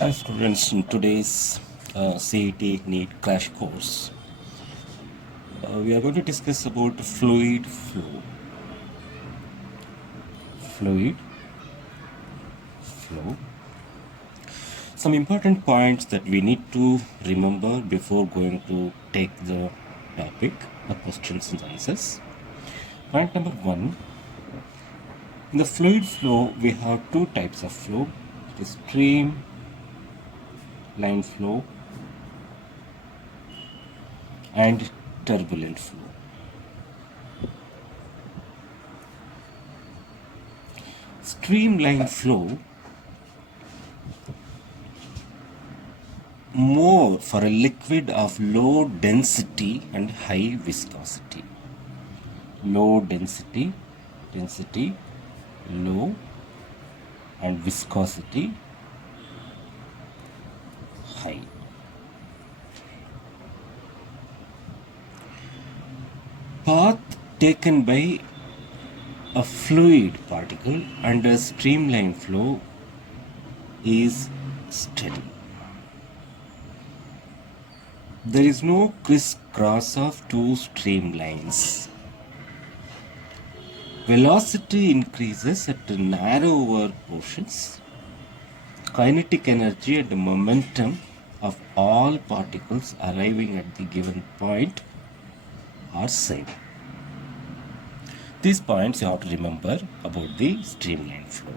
Hi students, in today's CET NEET crash course, we are going to discuss about fluid flow. Fluid flow. Some important points that we need to remember before going to take the topic, the questions and answers. Point number one, in the fluid flow, we have two types of flow. It is stream line flow and turbulent flow. Streamline flow more for a liquid of low density and high viscosity. Low density, low, and viscosity high. Path taken by a fluid particle under streamline flow is steady. There is no crisscross of two streamlines. Velocity increases at narrower portions. Kinetic energy and momentum of all particles arriving at the given point are same. These points you have to remember about the streamline flow.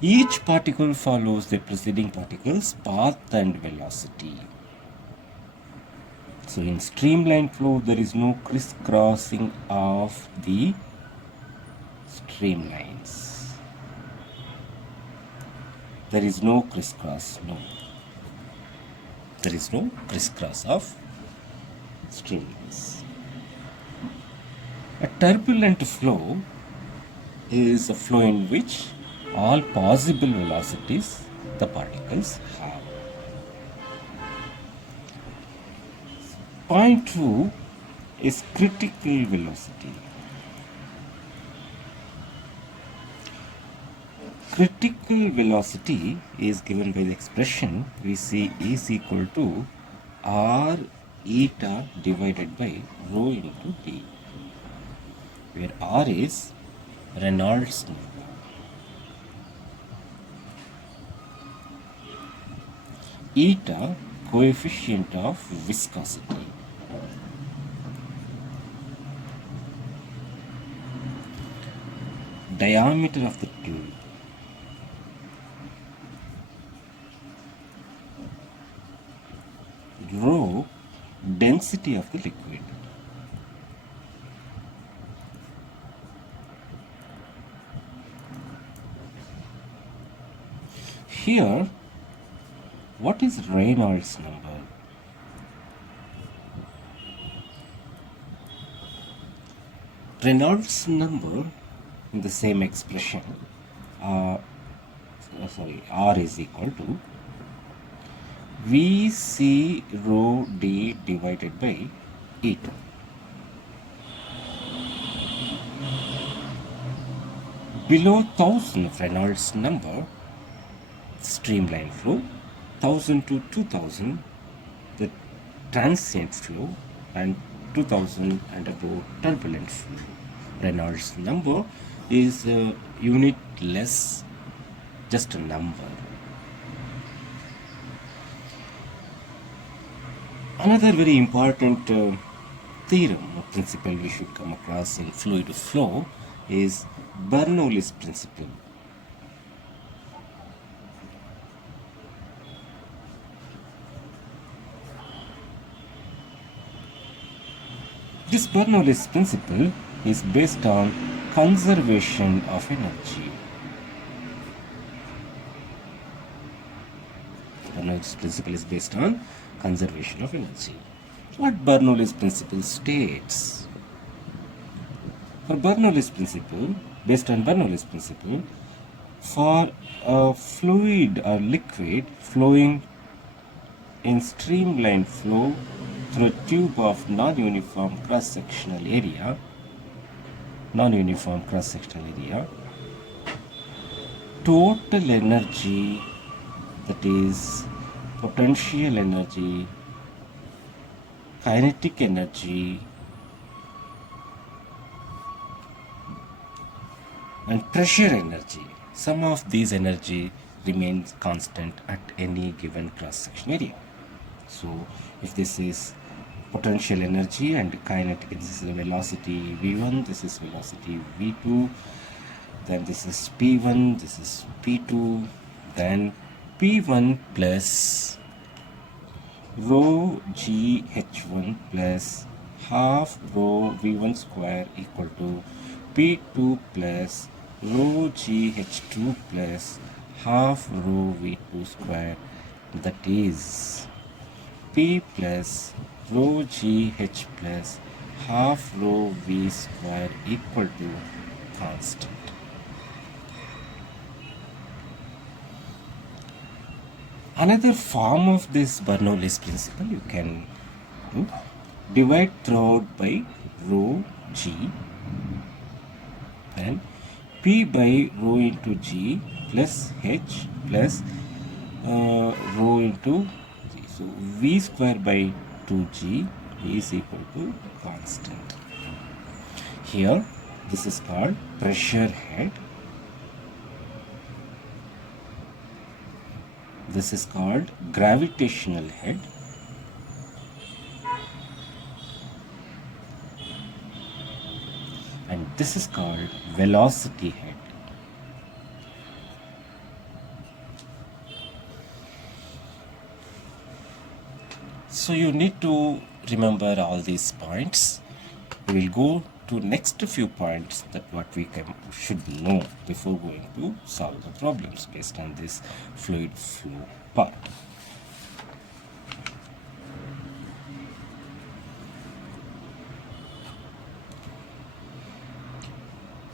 Each particle follows the preceding particle's path and velocity. So in streamline flow, there is no crisscrossing of the streamlines. There is no crisscross, no. There is no crisscross of streamlines. A turbulent flow is a flow in which all possible velocities the particles have. Point 2 is critical velocity. Critical velocity is given by the expression we see is equal to r eta divided by rho into d, where r is Reynolds number. Eta coefficient of viscosity. Diameter of the tube. Rho, density of the liquid. Here, what is Reynolds number? Reynolds number in the same expression, R is equal to Vc rho d divided by eta. Below 1000 Reynolds number, streamline flow, 1000 to 2000 the transient flow, and 2000 and above turbulent flow. Reynolds number is a unit less, just a number. Another very important theorem or principle we should come across in fluid flow is Bernoulli's principle. This Bernoulli's principle is based on conservation of energy. Bernoulli's principle is based on conservation of energy. What Bernoulli's principle states? For Bernoulli's principle, based on Bernoulli's principle, for a fluid or liquid flowing in streamlined flow through a tube of non-uniform cross-sectional area, total energy, that is potential energy, kinetic energy, and pressure energy. Some of these energy remains constant at any given cross-section area. So if this is potential energy and kinetic, this is velocity v1, this is velocity v2, then this is p1, this is p2, then p1 plus rho g h1 plus half rho v1 square equal to p2 plus rho g h2 plus half rho v2 square, that is p plus rho g h plus half rho v square equal to constant. Another form of this Bernoulli's principle you can divide throughout by rho g and p by rho into g plus h plus rho into g. So v square by 2g is equal to constant. Here this is called pressure head. This is called gravitational head. And this is called velocity head. So you need to remember all these points. We will go to next few points that what we should know before going to solve the problems based on this fluid flow part.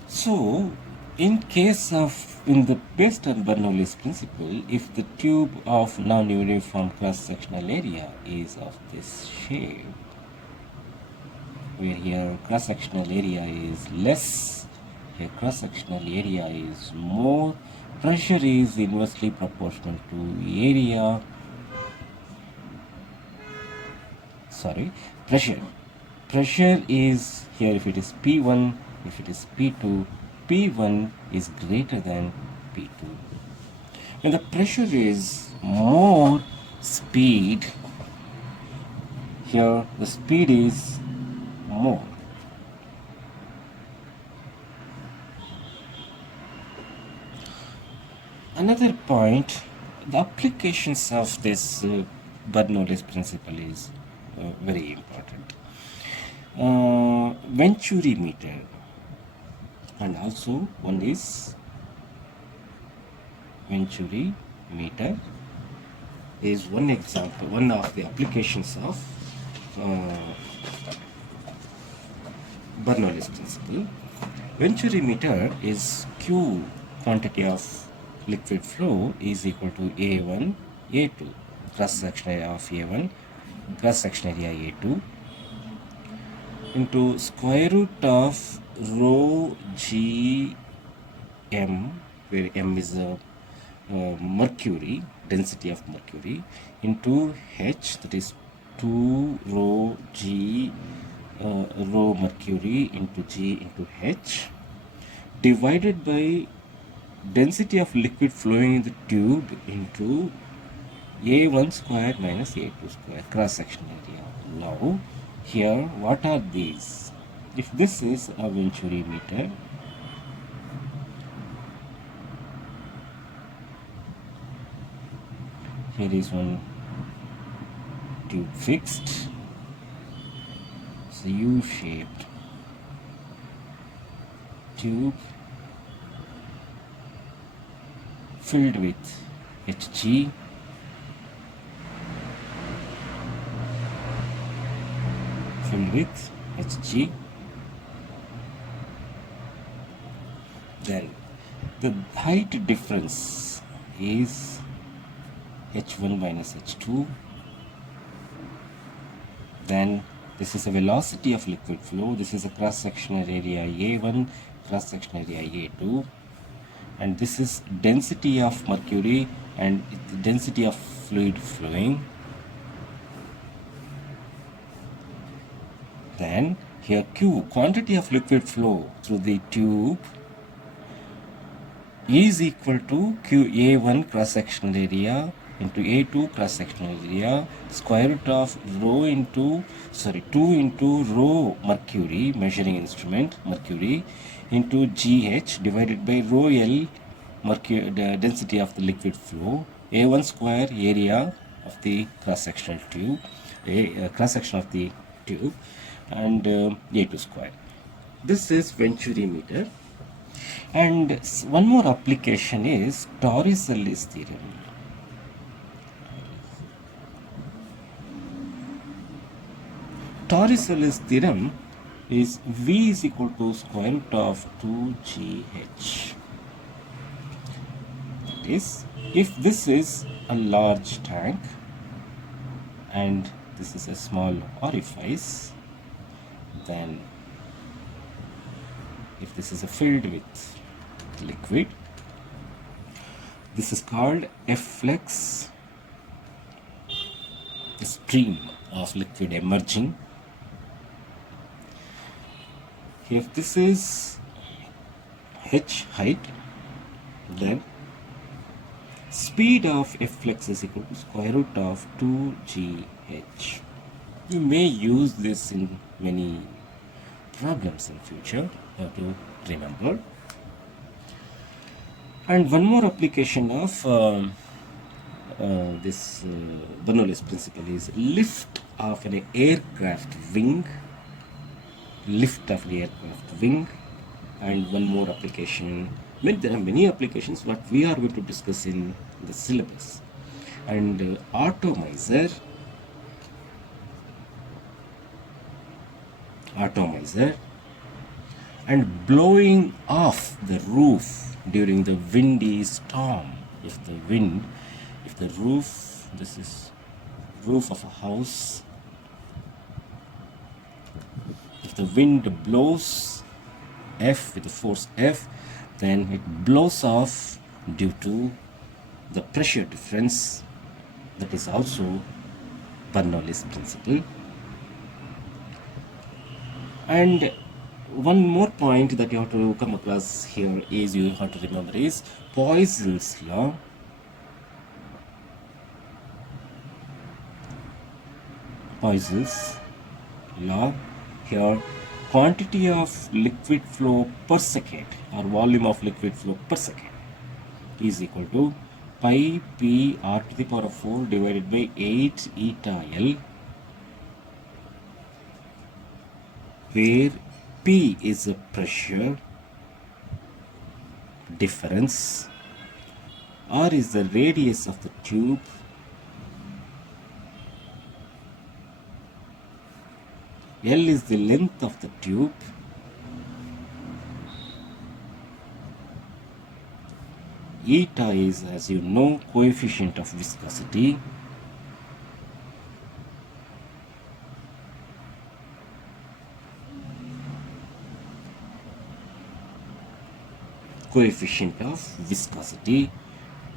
So in the based on Bernoulli's principle, if the tube of non-uniform cross-sectional area is of this shape, where here cross-sectional area is less, here cross-sectional area is more, pressure is inversely proportional to area, pressure is here, if it is P1, if it is P2, P1 is greater than P2. When the pressure is more, speed, here the speed is more. Another point, the applications of this Bernoulli's principle is very important. Venturi meter, and also one is Venturi meter is one example, one of the applications of Bernoulli's principle. Venturi meter is Q, quantity of liquid flow, is equal to A1, A2, cross-section area of A1, cross-section area A2, into square root of rho g m, where m is the mercury, density of mercury, into h, that is 2 rho g rho mercury into g into h, divided by density of liquid flowing in the tube into A1 square minus A2 square, cross-section area. Now here what are these? If this is a Venturi meter, here is one tube fixed, it's a U-shaped tube filled with Hg, then the height difference is h1 minus h2. Then this is a velocity of liquid flow. This is a cross-sectional area A1, cross-sectional area A2, and this is density of mercury and the density of fluid flowing. Then here Q, quantity of liquid flow through the tube, is equal to QA1 cross-sectional area into A2 cross-sectional area, square root of 2 into rho mercury, measuring instrument mercury, into GH divided by rho L, mercury, the density of the liquid flow, A1 square area of the cross-sectional tube, cross-section of the tube, and A2 square. This is Venturi meter. And one more application is Torricelli's theorem. Torricelli's theorem is V is equal to square root of 2GH. That is, if this is a large tank and this is a small orifice, then if this is filled with liquid, this is called efflux, the stream of liquid emerging. If this is h height, then speed of efflux is equal to square root of 2gh. You may use this in many problems in future, you have to remember. And one more application of this Bernoulli's principle is lift of an aircraft wing, and one more application. There are many applications what we are going to discuss in the syllabus. And atomizer, and blowing off the roof during the windy storm. If the roof, this is roof of a house, if the wind blows F with the force F, then it blows off due to the pressure difference. That is also Bernoulli's principle. And one more point that you have to come across here is you have to remember is Poisson's law. Poisson's law. Here, quantity of liquid flow per second or volume of liquid flow per second is equal to pi p r to the power of 4 divided by 8 eta L, where P is a pressure difference, R is the radius of the tube, L is the length of the tube, eta is, as you know, coefficient of viscosity,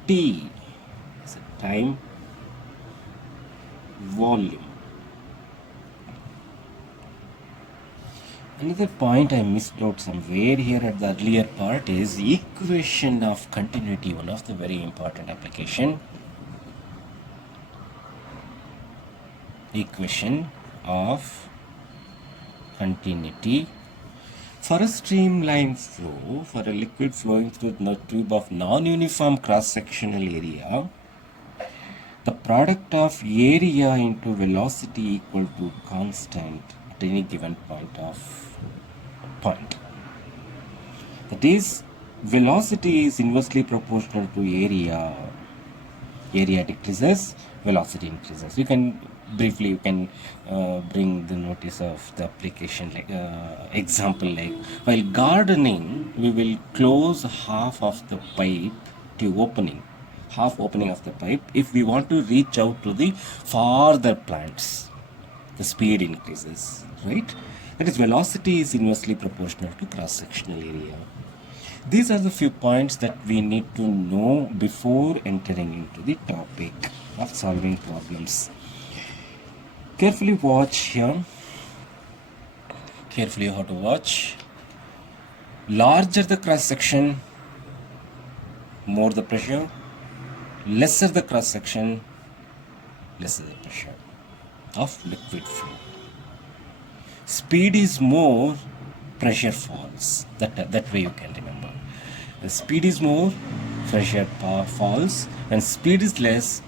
T is a time, volume. Another point I missed out somewhere here at the earlier part is equation of continuity, one of the very important application. Equation of continuity. For a streamline flow, for a liquid flowing through the tube of non-uniform cross-sectional area, the product of area into velocity equal to constant at any given point. That is, velocity is inversely proportional to area. Area decreases, velocity increases. You can briefly bring the notice of the application, like example, like while gardening we will close half of the pipe tube opening, half opening of the pipe, if we want to reach out to the farther plants, the speed increases, right? That is, velocity is inversely proportional to cross-sectional area. These are the few points that we need to know before entering into the topic of solving problems. Carefully watch here. Carefully how to watch. Larger the cross-section, more the pressure. Lesser the cross-section, lesser the pressure of liquid flow. Speed is more, pressure falls. That way you can remember. The speed is more, pressure falls, and speed is less,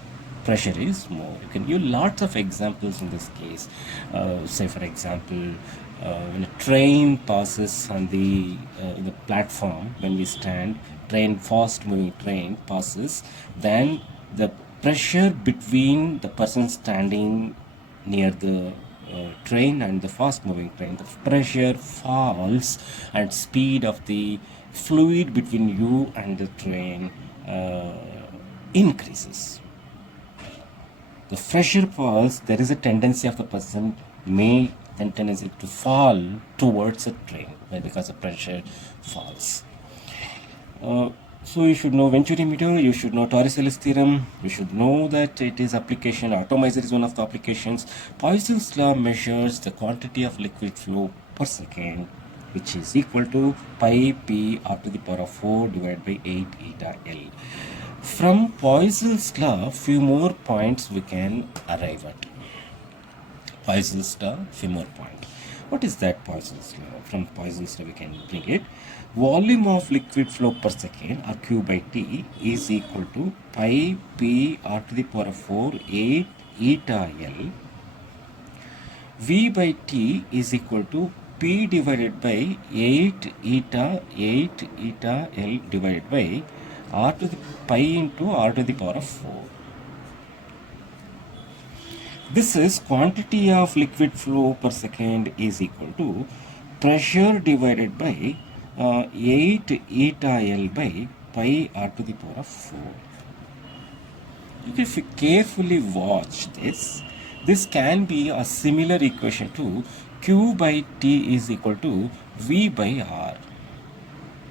pressure is more. You can use lots of examples in this case. Say for example, when a train passes on the platform, when we stand, fast moving train passes, then the pressure between the person standing near the train and the fast moving train, the pressure falls and speed of the fluid between you and the train increases. The pressure falls, there is a tendency of the person may then tendency to fall towards a train because the pressure falls. So you should know Venturi meter, you should know Torricelli's theorem, you should know that it is application, atomizer is one of the applications. Poisson's law measures the quantity of liquid flow per second, which is equal to pi p r to the power of 4 divided by 8 eta L. From Poisson's law, few more points we can arrive at. Poisson's law, few more points. What is that Poisson's law? From Poisson's law we can bring it. Volume of liquid flow per second, or Q by T, is equal to pi p r to the power of 4 8 eta L. V by T is equal to P divided by 8 eta L divided by r to the pi into r to the power of 4. This is quantity of liquid flow per second is equal to pressure divided by 8 eta L by pi r to the power of 4. If you carefully watch this can be a similar equation to Q by T is equal to V by R.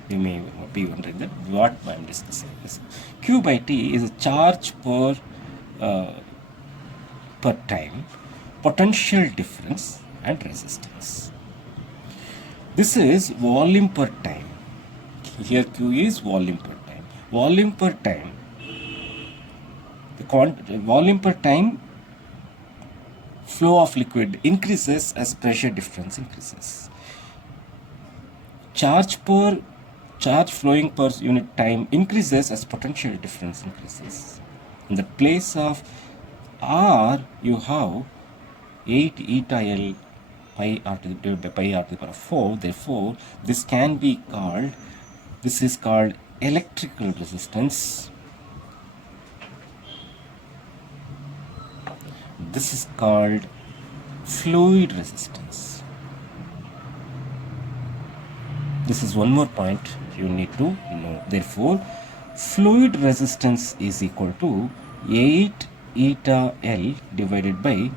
You may be wondering that what I am discussing is. Q by T is a charge per time, potential difference and resistance. This is volume per time. Here Q is volume per time. Volume per time. The volume per time flow of liquid increases as pressure difference increases. Charge flowing per unit time increases as potential difference increases. In the place of R, you have 8 eta L pi r to the pi r to the power of 4. Therefore, this is called electrical resistance. This is called fluid resistance. This is one more point you need to know. Therefore, fluid resistance is equal to 8 eta L divided by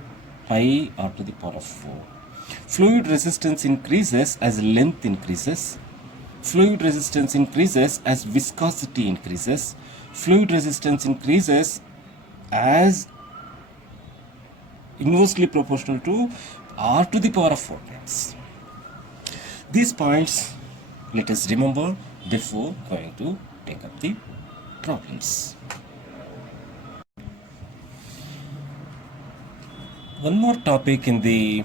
pi r to the power of 4. Fluid resistance increases as length increases. Fluid resistance increases as viscosity increases. Fluid resistance increases as inversely proportional to r to the power of 4 times. These points let us remember before going to take up the problems. One more topic in the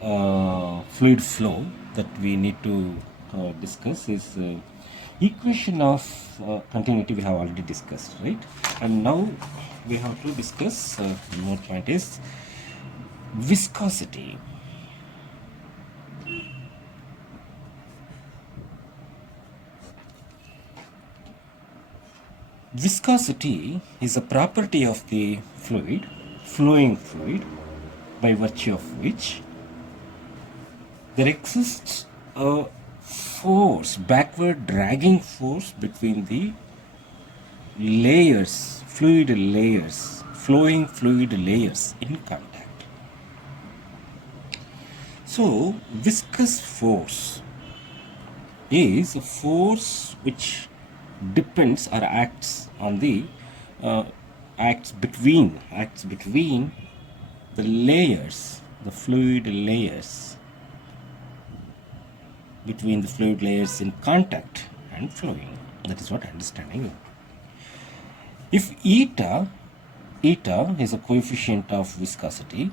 fluid flow that we need to discuss is equation of continuity. We have already discussed, right? And now we have to discuss one more point is viscosity. Viscosity is a property of the fluid, flowing fluid, by virtue of which there exists a force, backward dragging force between the layers, fluid layers, flowing fluid layers in contact. So, viscous force is a force which depends or acts on the uh, acts between the layers, the fluid layers, between the fluid layers in contact and flowing. That is what understanding. If eta is a coefficient of viscosity,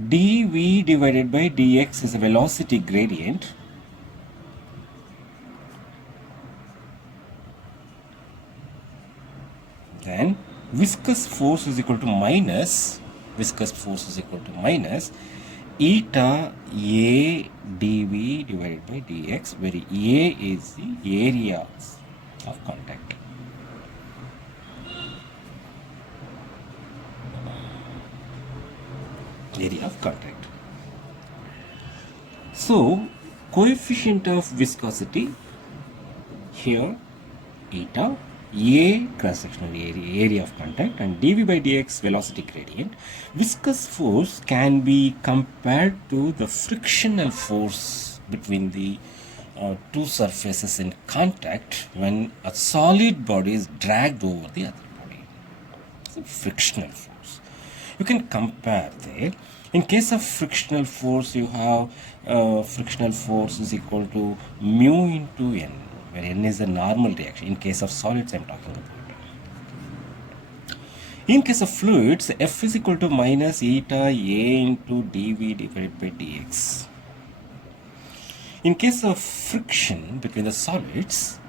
dV divided by dx is a velocity gradient, then viscous force is equal to minus eta A dV divided by dx, where A is the area of contact. So, coefficient of viscosity here, eta, A cross-sectional area of contact, and dV by dx velocity gradient. Viscous force can be compared to the frictional force between the two surfaces in contact when a solid body is dragged over the other body. It's a frictional force. You can compare there. In case of frictional force, you have frictional force is equal to mu into n, where n is a normal reaction. In case of solids, I am talking about. In case of fluids, F is equal to minus eta A into dV divided by dx. In case of friction between the solids,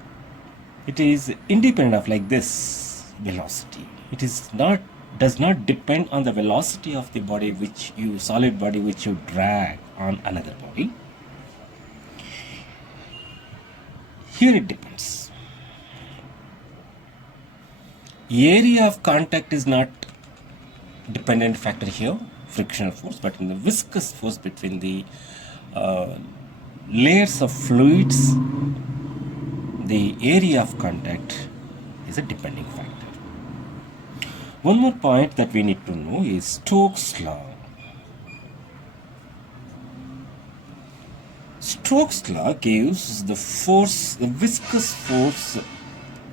it is independent of like this velocity. It is not does not depend on the velocity of the body solid body which you drag on another body. Here it depends. Area of contact is not dependent factor here, frictional force, but in the viscous force between the layers of fluids, the area of contact is a depending factor. One more point that we need to know is Stokes' law. Stokes' law gives the viscous force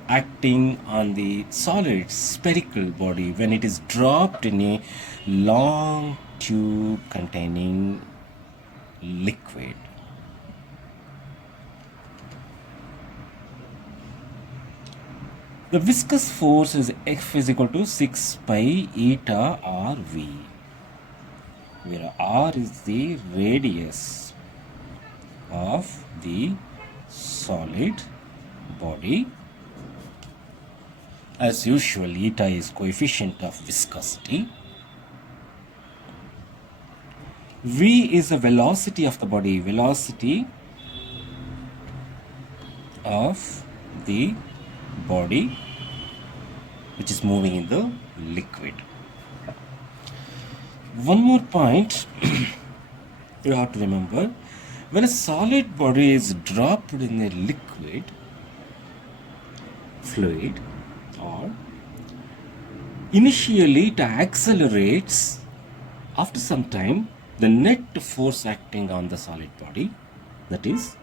acting on the solid spherical body when it is dropped in a long tube containing liquid. The viscous force is F is equal to 6 pi eta RV, where R is the radius of the solid body. As usual, eta is coefficient of viscosity. V is the velocity of the body, which is moving in the liquid. One more point you have to remember: when a solid body is dropped in a liquid fluid, or initially it accelerates, after some time the net force acting on the solid body, that is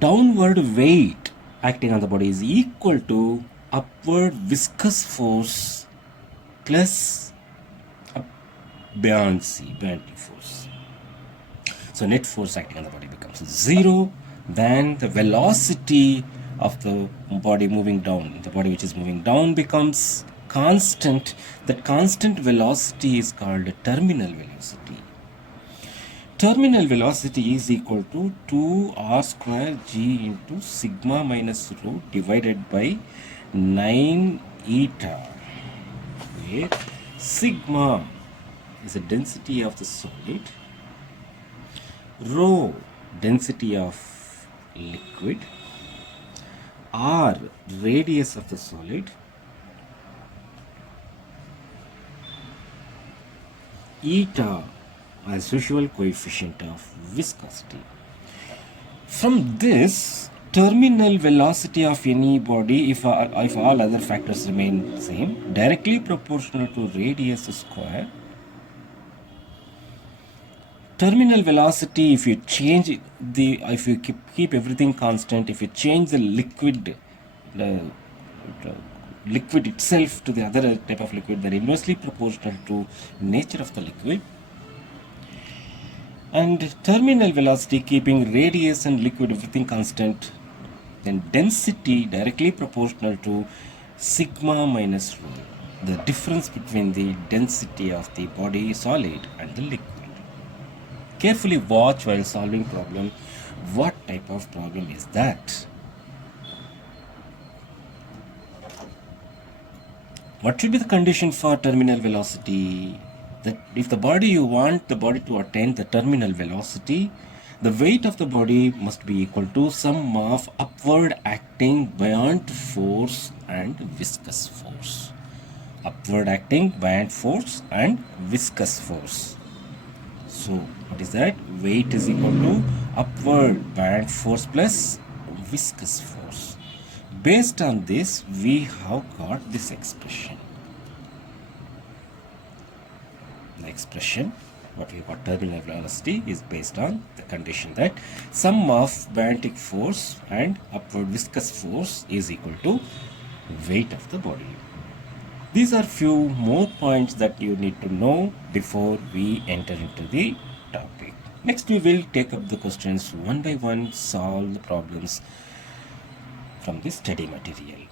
downward weight acting on the body, is equal to upward viscous force plus buoyancy force. So net force acting on the body becomes 0. Then the velocity of the body moving down, the body which is moving down, becomes constant. That constant velocity is called terminal velocity. Terminal velocity is equal to 2r square g into sigma minus rho divided by 9 eta, where sigma is the density of the solid, rho density of liquid, r radius of the solid, eta as usual coefficient of viscosity. From this, terminal velocity of any body, if all other factors remain same, directly proportional to radius square. Terminal velocity, if you change if you keep everything constant, if you change the liquid itself to the other type of liquid, they're inversely proportional to nature of the liquid. And terminal velocity, keeping radius and liquid everything constant, then density directly proportional to sigma minus rho, the difference between the density of the body solid and the liquid. Carefully watch while solving problem. What type of problem is that? What should be the condition for terminal velocity? That if the body, you want the body to attain the terminal velocity, the weight of the body must be equal to sum of upward acting buoyant force and viscous force. Upward acting buoyant force and viscous force. So what is that? Weight is equal to upward buoyant force plus viscous force. Based on this, we have got this expression. The expression, what we got terminal velocity, is based on the condition that sum of buoyantic force and upward viscous force is equal to weight of the body. These are few more points that you need to know before we enter into the topic. Next, we will take up the questions one by one, solve the problems from the study material.